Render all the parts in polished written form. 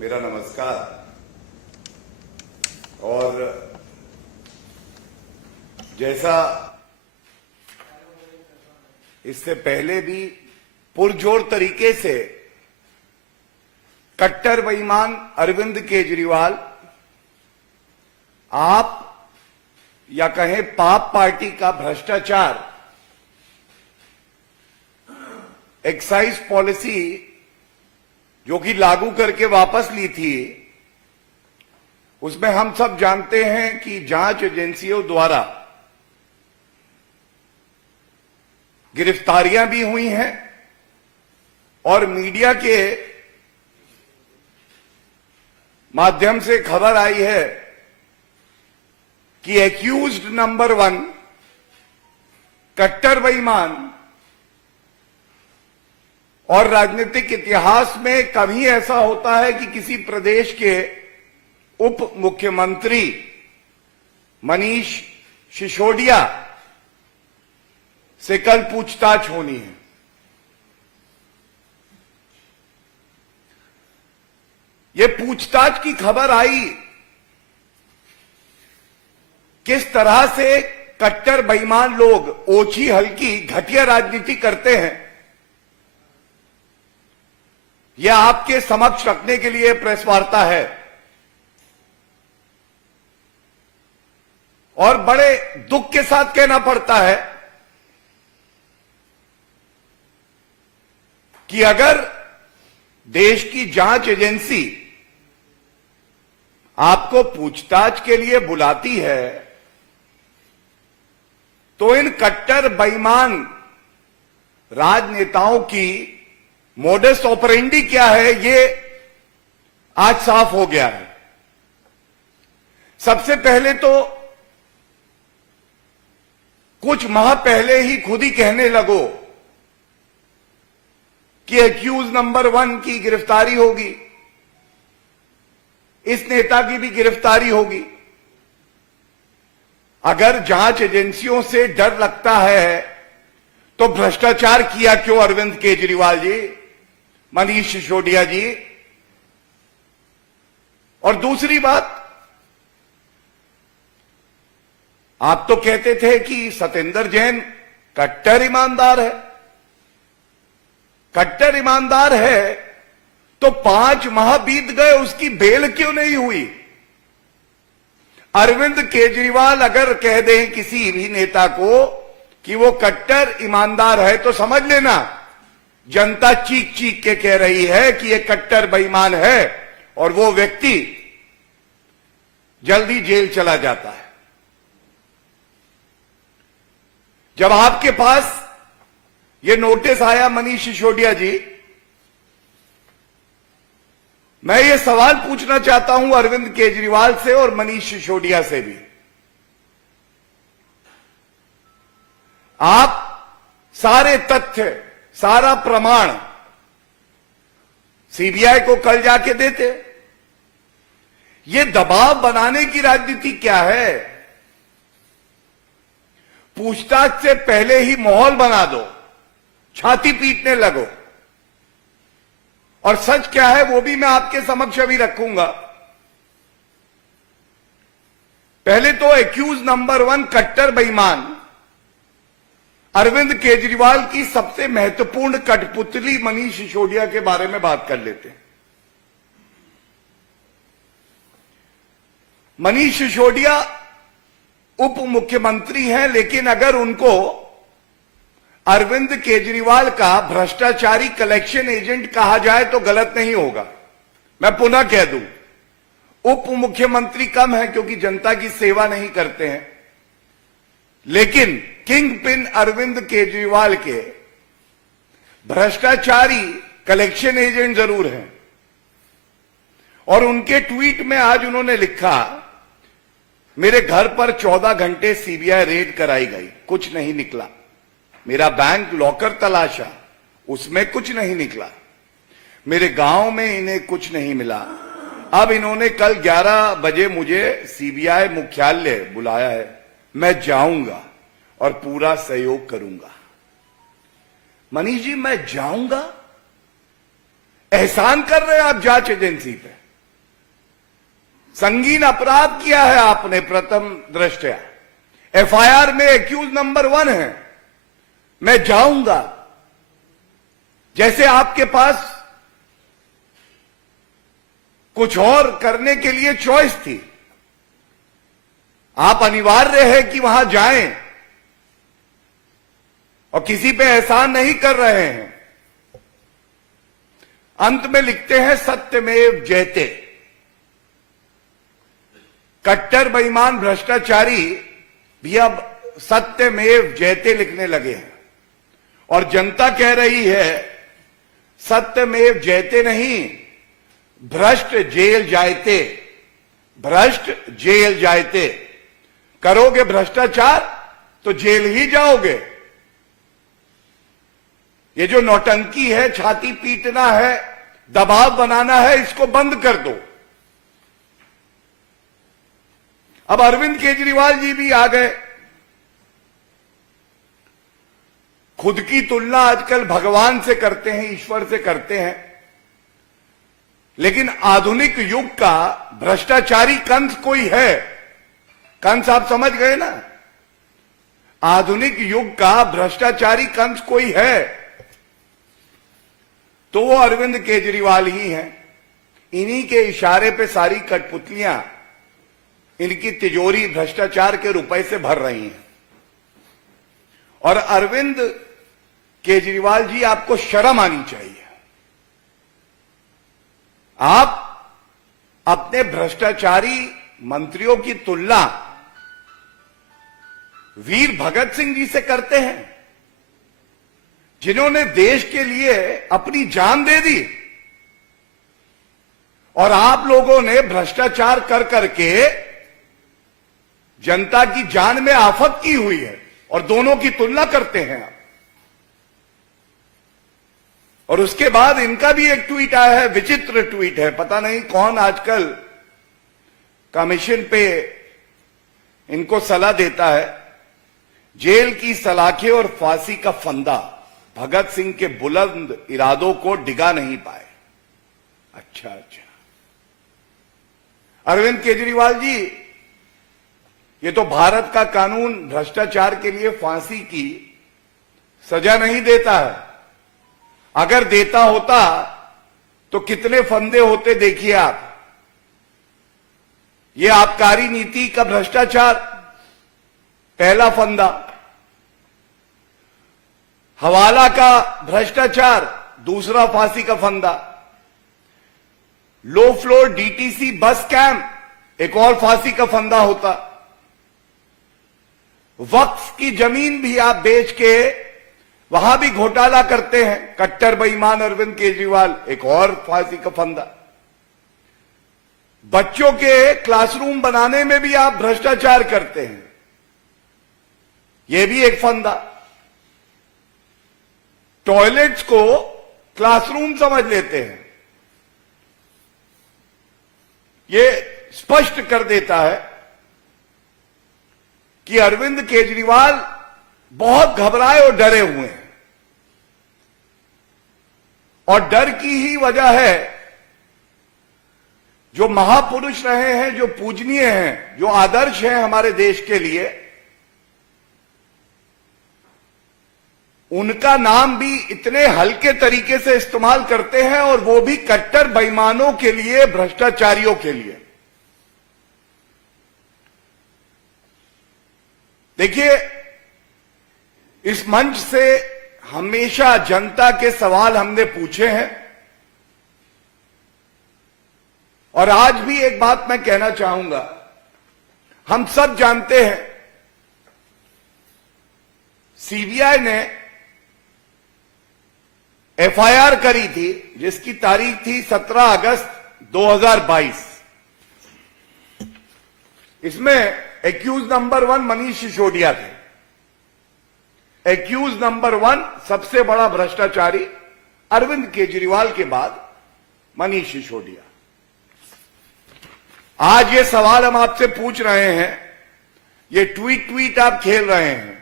मेरा नमस्कार। और जैसा इससे पहले भी पुरजोर तरीके से कट्टर बेईमान अरविंद केजरीवाल, आप या कहें पाप पार्टी का भ्रष्टाचार, एक्साइज पॉलिसी जो कि लागू करके वापस ली थी, उसमें हम सब जानते हैं कि जांच एजेंसियों द्वारा गिरफ्तारियां भी हुई हैं और मीडिया के माध्यम से खबर आई है कि एक्यूज्ड नंबर 1 कट्टर बेईमान, और राजनीतिक इतिहास में कभी ऐसा होता है कि किसी प्रदेश के उप मुख्यमंत्री मनीष सिसोदिया से कल पूछताछ होनी है। ये पूछताछ की खबर आई, किस तरह से कट्टर बेईमान लोग ओछी हल्की घटिया राजनीति करते हैं, यह आपके समक्ष रखने के लिए प्रेस वार्ता है। और बड़े दुख के साथ कहना पड़ता है कि अगर देश की जांच एजेंसी आपको पूछताछ के लिए बुलाती है तो इन कट्टर बेईमान राजनेताओं की मोडस ऑपरेंडी क्या है, ये आज साफ हो गया है। सबसे पहले तो कुछ माह पहले ही खुद ही कहने लगो कि एक्यूज नंबर 1 की गिरफ्तारी होगी, इस नेता की भी गिरफ्तारी होगी। अगर जांच एजेंसियों से डर लगता है तो भ्रष्टाचार किया क्यों अरविंद केजरीवाल जी, मनीष सिसोदिया जी? और दूसरी बात, आप तो कहते थे कि सत्येंद्र जैन कट्टर ईमानदार है। कट्टर ईमानदार है तो 5 माह बीत गए, उसकी बेल क्यों नहीं हुई? अरविंद केजरीवाल अगर कह दें किसी भी नेता को कि वो कट्टर ईमानदार है तो समझ लेना जनता चीख चीख के कह रही है कि ये कट्टर बेईमान है और वो व्यक्ति जल्दी जेल चला जाता है। जब आपके पास ये नोटिस आया मनीष सिसोदिया जी, मैं ये सवाल पूछना चाहता हूं अरविंद केजरीवाल से और मनीष सिसोदिया से भी। आप सारे तथ्य, सारा प्रमाण सीबीआई को कल जाके देते। ये दबाव बनाने की राजनीति क्या है? पूछताछ से पहले ही माहौल बना दो, छाती पीटने लगो। और सच क्या है वो भी मैं आपके समक्ष अभी रखूंगा। पहले तो एक्यूज नंबर 1 कट्टर बेईमान अरविंद केजरीवाल की सबसे महत्वपूर्ण कठपुतली मनीष सिसोदिया के बारे में बात कर लेते हैं। मनीष सिसोदिया उप मुख्यमंत्री हैं, लेकिन अगर उनको अरविंद केजरीवाल का भ्रष्टाचारी कलेक्शन एजेंट कहा जाए तो गलत नहीं होगा। मैं पुनः कह दूं, उप मुख्यमंत्री कम है क्योंकि जनता की सेवा नहीं करते हैं, लेकिन किंग पिन अरविंद केजरीवाल के भ्रष्टाचारी कलेक्शन एजेंट जरूर हैं। और उनके ट्वीट में आज उन्होंने लिखा, मेरे घर पर 14 घंटे सीबीआई रेड कराई गई, कुछ नहीं निकला। मेरा बैंक लॉकर तलाशा, उसमें कुछ नहीं निकला। मेरे गांव में इन्हें कुछ नहीं मिला। अब इन्होंने कल 11 बजे मुझे सीबीआई मुख्यालय बुलाया है, मैं जाऊंगा और पूरा सहयोग करूंगा। मनीष जी, मैं जाऊंगा? एहसान कर रहे हैं आप जांच एजेंसी पे। संगीन अपराध किया है आपने प्रथम दृष्टया। एफआईआर में एक्यूज नंबर 1 है। मैं जाऊंगा, जैसे आपके पास कुछ और करने के लिए चॉइस थी, आप अनिवार्य है कि वहां जाएं और किसी पे एहसान नहीं कर रहे हैं। अंत में लिखते हैं सत्यमेव जयते। कट्टर बेईमान भ्रष्टाचारी भी अब सत्यमेव जयते लिखने लगे हैं और जनता कह रही है सत्यमेव जयते नहीं, भ्रष्ट जेल जायते, भ्रष्ट जेल जायते। करोगे भ्रष्टाचार तो जेल ही जाओगे। ये जो नौटंकी है, छाती पीटना है, दबाव बनाना है, इसको बंद कर दो। अब अरविंद केजरीवाल जी भी आ गए। खुद की तुलना आजकल भगवान से करते हैं, ईश्वर से करते हैं, लेकिन आधुनिक युग का भ्रष्टाचारी कंस कोई है। कंस आप समझ गए ना? आधुनिक युग का भ्रष्टाचारी कंस कोई है तो वो अरविंद केजरीवाल ही हैं। इन्हीं के इशारे पे सारी कठपुतलियां इनकी तिजोरी भ्रष्टाचार के रुपए से भर रही हैं। और अरविंद केजरीवाल जी, आपको शर्म आनी चाहिए। आप अपने भ्रष्टाचारी मंत्रियों की तुलना वीर भगत सिंह जी से करते हैं, जिन्होंने देश के लिए अपनी जान दे दी, और आप लोगों ने भ्रष्टाचार कर करके जनता की जान में आफत की हुई है, और दोनों की तुलना करते हैं आप। और उसके बाद इनका भी एक ट्वीट आया है, विचित्र ट्वीट है, पता नहीं कौन आजकल कमीशन पे इनको सलाह देता है। जेल की सलाखें और फांसी का फंदा भगत सिंह के बुलंद इरादों को डिगा नहीं पाए। अच्छा, अरविंद केजरीवाल जी, ये तो भारत का कानून भ्रष्टाचार के लिए फांसी की सजा नहीं देता है। अगर देता होता तो कितने फंदे होते देखिए आप। ये आबकारी नीति का भ्रष्टाचार पहला फंदा, हवाला का भ्रष्टाचार दूसरा फांसी का फंदा, low floor DTC bus scam एक और फांसी का फंदा होता, वक्फ की जमीन भी आप बेच के वहां भी घोटाला करते हैं कट्टर बेईमान अरविंद केजरीवाल, एक और फांसी का फंदा। बच्चों के क्लासरूम बनाने में भी आप भ्रष्टाचार करते हैं, यह भी एक फंदा। टॉयलेट्स को क्लासरूम समझ लेते हैं। यह स्पष्ट कर देता है कि अरविंद केजरीवाल बहुत घबराए और डरे हुए हैं, और डर की ही वजह है जो महापुरुष रहे हैं, जो पूजनीय हैं, जो आदर्श हैं हमारे देश के लिए, उनका नाम भी इतने हल्के तरीके से इस्तेमाल करते हैं, और वो भी कट्टर बेईमानों के लिए, भ्रष्टाचारियों के लिए। देखिए, इस मंच से हमेशा जनता के सवाल हमने पूछे हैं, और आज भी एक बात मैं कहना चाहूंगा। हम सब जानते हैं सीबीआई ने एफआईआर करी थी, जिसकी तारीख थी 17 अगस्त 2022। इसमें एक्यूज नंबर 1 मनीष सिसोदिया थे। एक्यूज नंबर 1 सबसे बड़ा भ्रष्टाचारी अरविंद केजरीवाल के बाद मनीष सिसोदिया। आज ये सवाल हम आपसे पूछ रहे हैं, ये ट्वीट आप खेल रहे हैं।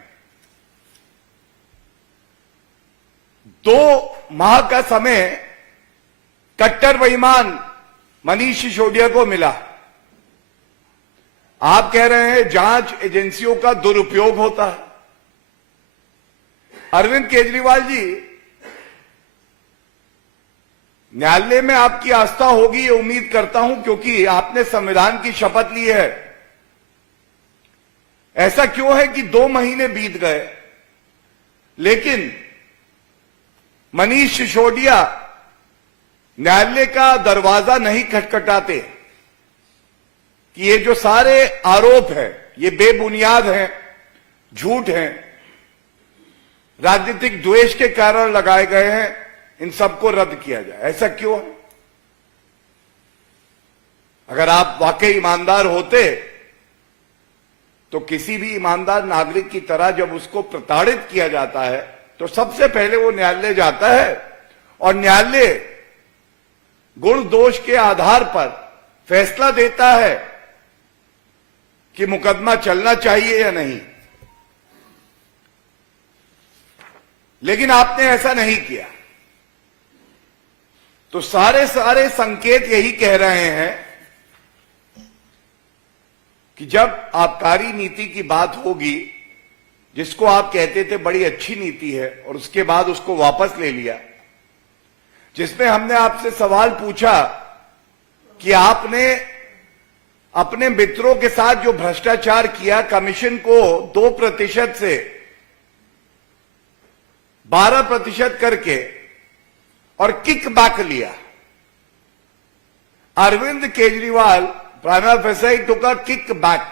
2 माह का समय कट्टर बेईमान मनीष सिसोदिया को मिला, आप कह रहे हैं जांच एजेंसियों का दुरुपयोग होता है। अरविंद केजरीवाल जी, न्यायालय में आपकी आस्था होगी ये उम्मीद करता हूं, क्योंकि आपने संविधान की शपथ ली है। ऐसा क्यों है कि 2 महीने बीत गए लेकिन मनीष सिसोदिया न्यायालय का दरवाजा नहीं खटखटाते कि ये जो सारे आरोप हैं ये बेबुनियाद हैं, झूठ हैं, राजनीतिक द्वेष के कारण लगाए गए हैं, इन सबको रद्द किया जाए। ऐसा क्यों है? अगर आप वाकई ईमानदार होते तो किसी भी ईमानदार नागरिक की तरह जब उसको प्रताड़ित किया जाता है तो सबसे पहले वो न्यायालय जाता है और न्यायालय गुण दोष के आधार पर फैसला देता है कि मुकदमा चलना चाहिए या नहीं। लेकिन आपने ऐसा नहीं किया। तो सारे संकेत यही कह रहे हैं कि जब आबकारी नीति की बात होगी, जिसको आप कहते थे बड़ी अच्छी नीति है और उसके बाद उसको वापस ले लिया, जिसमें हमने आपसे सवाल पूछा कि आपने अपने मित्रों के साथ जो भ्रष्टाचार किया, कमीशन को 2% से 12% करके और किक बैक लिया। Arvind Kejriwal prima facie took a kick back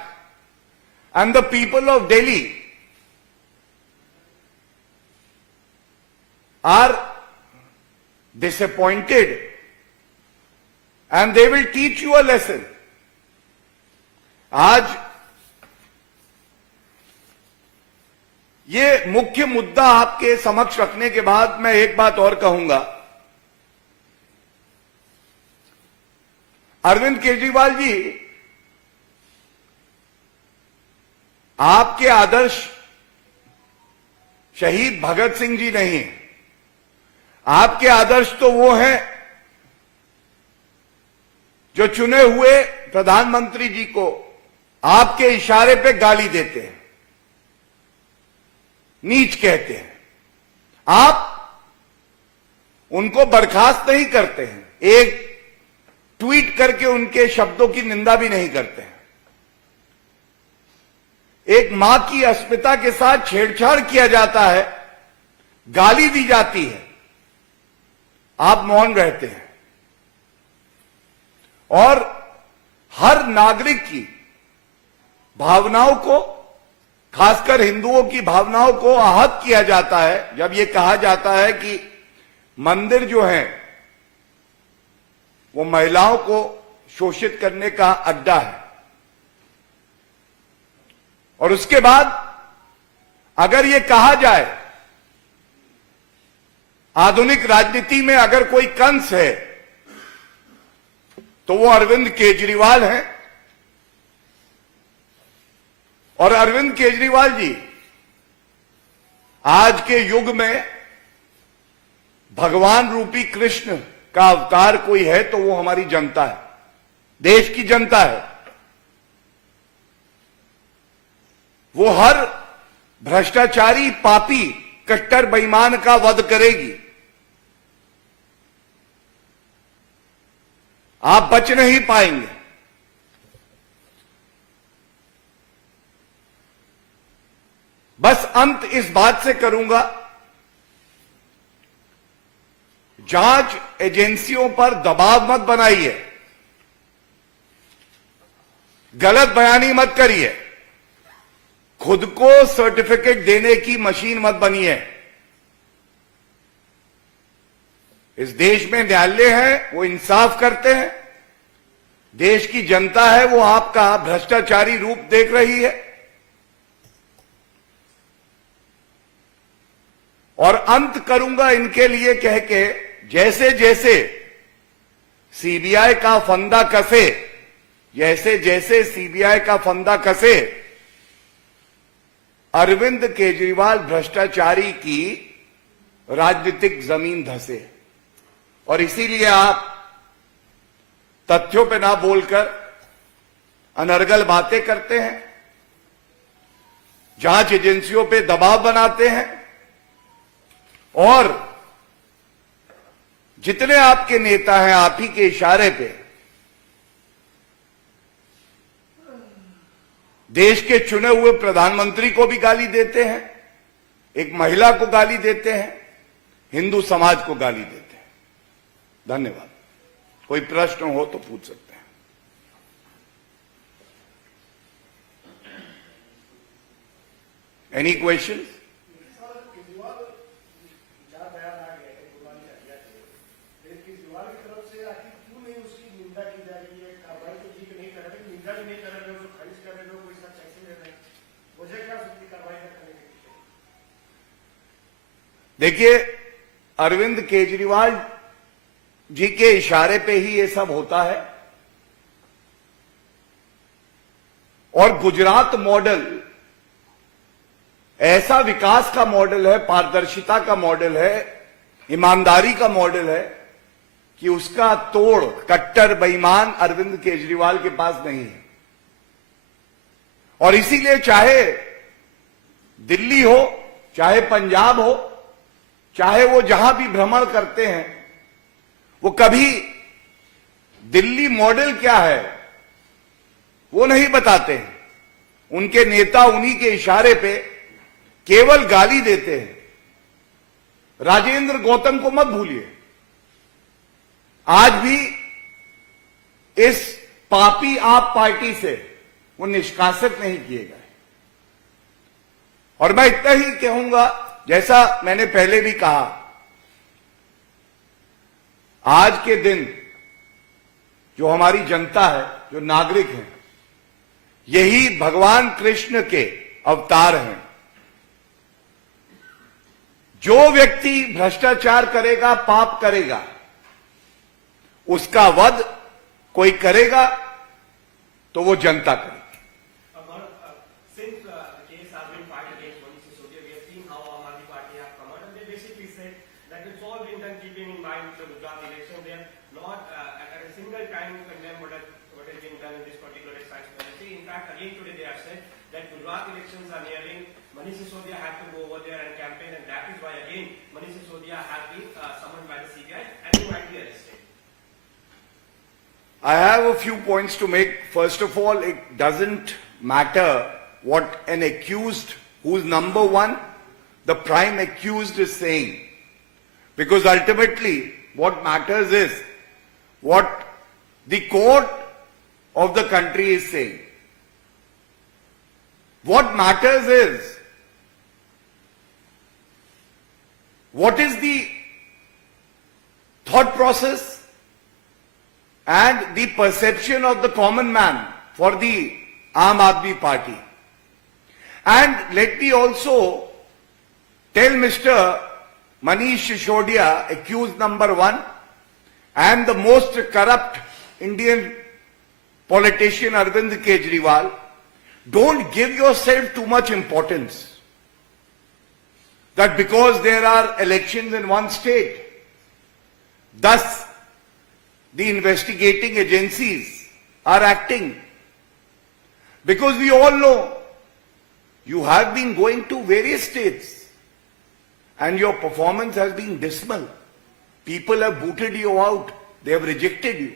and the people of Delhi are disappointed and they will teach you a lesson. आज ये मुख्य मुद्दा आपके समक्ष रखने के बाद मैं एक बात और कहूंगा। अरविंद केजरीवाल जी, आपके आदर्श शहीद भगत सिंह जी नहीं, आपके आदर्श तो वो हैं जो चुने हुए प्रधानमंत्री जी को आपके इशारे पे गाली देते हैं, नीच कहते हैं। आप उनको बर्खास्त नहीं करते हैं, एक ट्वीट करके उनके शब्दों की निंदा भी नहीं करते हैं। एक मां की अस्मिता के साथ छेड़छाड़ किया जाता है, गाली दी जाती है, आप मौन रहते हैं और हर नागरिक की भावनाओं को, खासकर हिंदुओं की भावनाओं को आहत किया जाता है जब यह कहा जाता है कि मंदिर जो है वो महिलाओं को शोषित करने का अड्डा है। और उसके बाद अगर ये कहा जाए आधुनिक राजनीति में अगर कोई कंस है तो वो अरविंद केजरीवाल हैं। और अरविंद केजरीवाल जी, आज के युग में भगवान रूपी कृष्ण का अवतार कोई है तो वो हमारी जनता है, देश की जनता है। वो हर भ्रष्टाचारी, पापी, कट्टर बेईमान का वध करेगी। आप बच नहीं पाएंगे। बस अंत इस बात से करूंगा, जांच एजेंसियों पर दबाव मत बनाइए, गलत बयानी मत करिए, खुद को सर्टिफिकेट देने की मशीन मत बनिए। इस देश में न्यायालय है, वो इंसाफ करते हैं। देश की जनता है, वो आपका भ्रष्टाचारी रूप देख रही है। और अंत करूंगा इनके लिए कह के, जैसे जैसे सीबीआई का फंदा कसे, जैसे जैसे सीबीआई का फंदा कसे, अरविंद केजरीवाल भ्रष्टाचारी की राजनीतिक जमीन धसे। और इसीलिए आप तथ्यों पे ना बोलकर अनर्गल बातें करते हैं, जांच एजेंसियों पे दबाव बनाते हैं और जितने आपके नेता हैं आप ही के इशारे पे देश के चुने हुए प्रधानमंत्री को भी गाली देते हैं, एक महिला को गाली देते हैं, हिंदू समाज को गाली देते हैं। धन्यवाद। कोई प्रश्न हो तो पूछ सकते हैं। Any question? देखिए, अरविंद केजरीवाल जी के इशारे पे ही ये सब होता है और गुजरात मॉडल ऐसा विकास का मॉडल है, पारदर्शिता का मॉडल है, ईमानदारी का मॉडल है कि उसका तोड़ कट्टर बेईमान अरविंद केजरीवाल के पास नहीं है। और इसीलिए चाहे दिल्ली हो, चाहे पंजाब हो, चाहे वो जहां भी भ्रमण करते हैं, वो कभी दिल्ली मॉडल क्या है वो नहीं बताते हैं। उनके नेता उन्हीं के इशारे पे केवल गाली देते हैं। राजेंद्र गौतम को मत भूलिए, आज भी इस पापी आप पार्टी से वो निष्कासित नहीं किए गए। और मैं इतना ही कहूंगा, जैसा मैंने पहले भी कहा, आज के दिन जो हमारी जनता है, जो नागरिक हैं, यही भगवान कृष्ण के अवतार हैं। जो व्यक्ति भ्रष्टाचार करेगा, पाप करेगा, उसका वध कोई करेगा तो वो जनता करेगी। Manish Sisodia had to go over there and campaign, and that is why again Manish Sisodia has been summoned by the CBI and he might be arrested. I have a few points to make. First of all, it doesn't matter what an accused, who's number one, the prime accused is saying. Because ultimately, what matters is what the court of the country is saying. What matters is what is the thought process and the perception of the common man for the Aam Aadmi Party. And let me also tell Mr. Manish Sisodia, accused number one, and the most corrupt Indian politician Arvind Kejriwal, don't give yourself too much importance. That because there are elections in one state, thus the investigating agencies are acting. Because we all know you have been going to various states and your performance has been dismal. People have booted you out. They have rejected you.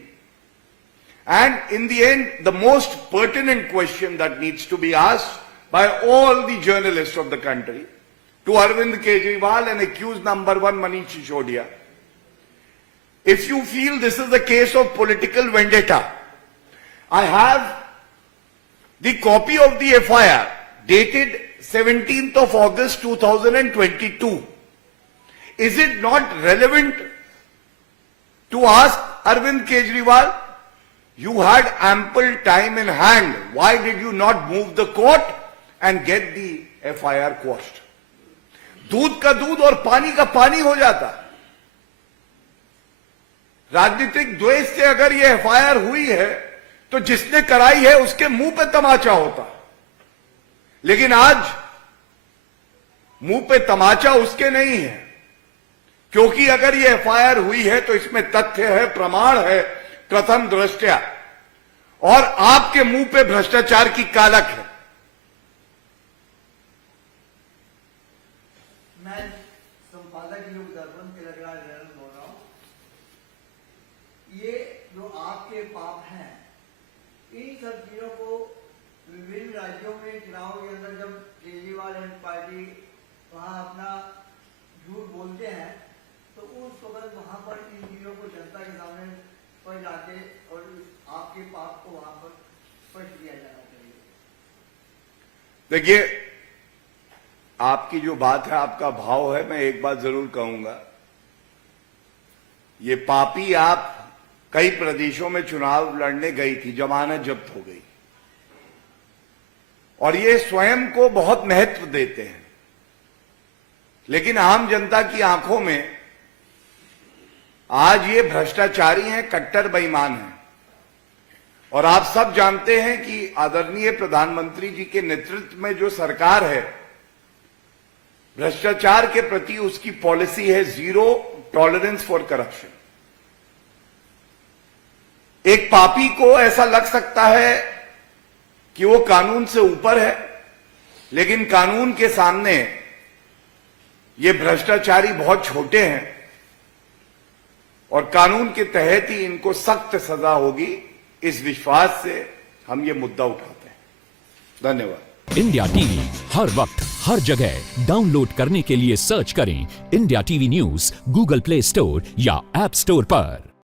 And in the end, the most pertinent question that needs to be asked by all the journalists of the country to Arvind Kejriwal and accused number one Manish Sisodia, if you feel this is a case of political vendetta, I have the copy of the FIR dated 17th of August 2022. Is it not relevant to ask Arvind Kejriwal? You had ample time in hand. Why did you not move the court and get the FIR quashed? दूध का दूध और पानी का पानी हो जाता। राजनीतिक द्वेष से अगर ये FIR हुई है तो जिसने कराई है उसके मुंह पे तमाचा होता, लेकिन आज मुंह पे तमाचा उसके नहीं है, क्योंकि अगर ये FIR हुई है तो इसमें तथ्य है, प्रमाण है प्रथम दृष्टया। और आपके मुंह पे भ्रष्टाचार की कालक है। मैं संपादक योग दर्पण तिलकराज रैना बोल रहा हूँ। ये जो आपके पाप हैं, इन सब चीजों को विभिन्न राज्यों में चुनाव के अंदर जब केजरीवाल एंड पार्टी वहाँ अपना झूठ बोलते हैं, तो उस वक्त वहाँ पर इन चीजों को जनता के सामने पर जाके और आपके पाप को वहाँ पर स्पष्ट किया जाना चाहिए। देखिए, आपकी जो बात है, आपका भाव है, मैं एक बात जरूर कहूंगा, ये पापी आप कई प्रदेशों में चुनाव लड़ने गई थी, जमानत जब्त हो गई, और ये स्वयं को बहुत महत्व देते हैं, लेकिन आम जनता की आंखों में आज ये भ्रष्टाचारी हैं, कट्टर बेईमान हैं। और आप सब जानते हैं कि आदरणीय प्रधानमंत्री जी के नेतृत्व में जो सरकार है, भ्रष्टाचार के प्रति उसकी पॉलिसी है जीरो टॉलरेंस फॉर करप्शन। एक पापी को ऐसा लग सकता है कि वो कानून से ऊपर है, लेकिन कानून के सामने ये भ्रष्टाचारी बहुत छोटे हैं और कानून के तहत ही इनको सख्त सजा होगी, इस विश्वास से हम ये मुद्दा उठाते हैं। धन्यवाद। इंडिया टीवी हर वक्त हर जगह डाउनलोड करने के लिए सर्च करें India TV news Google play store या ऐप स्टोर पर।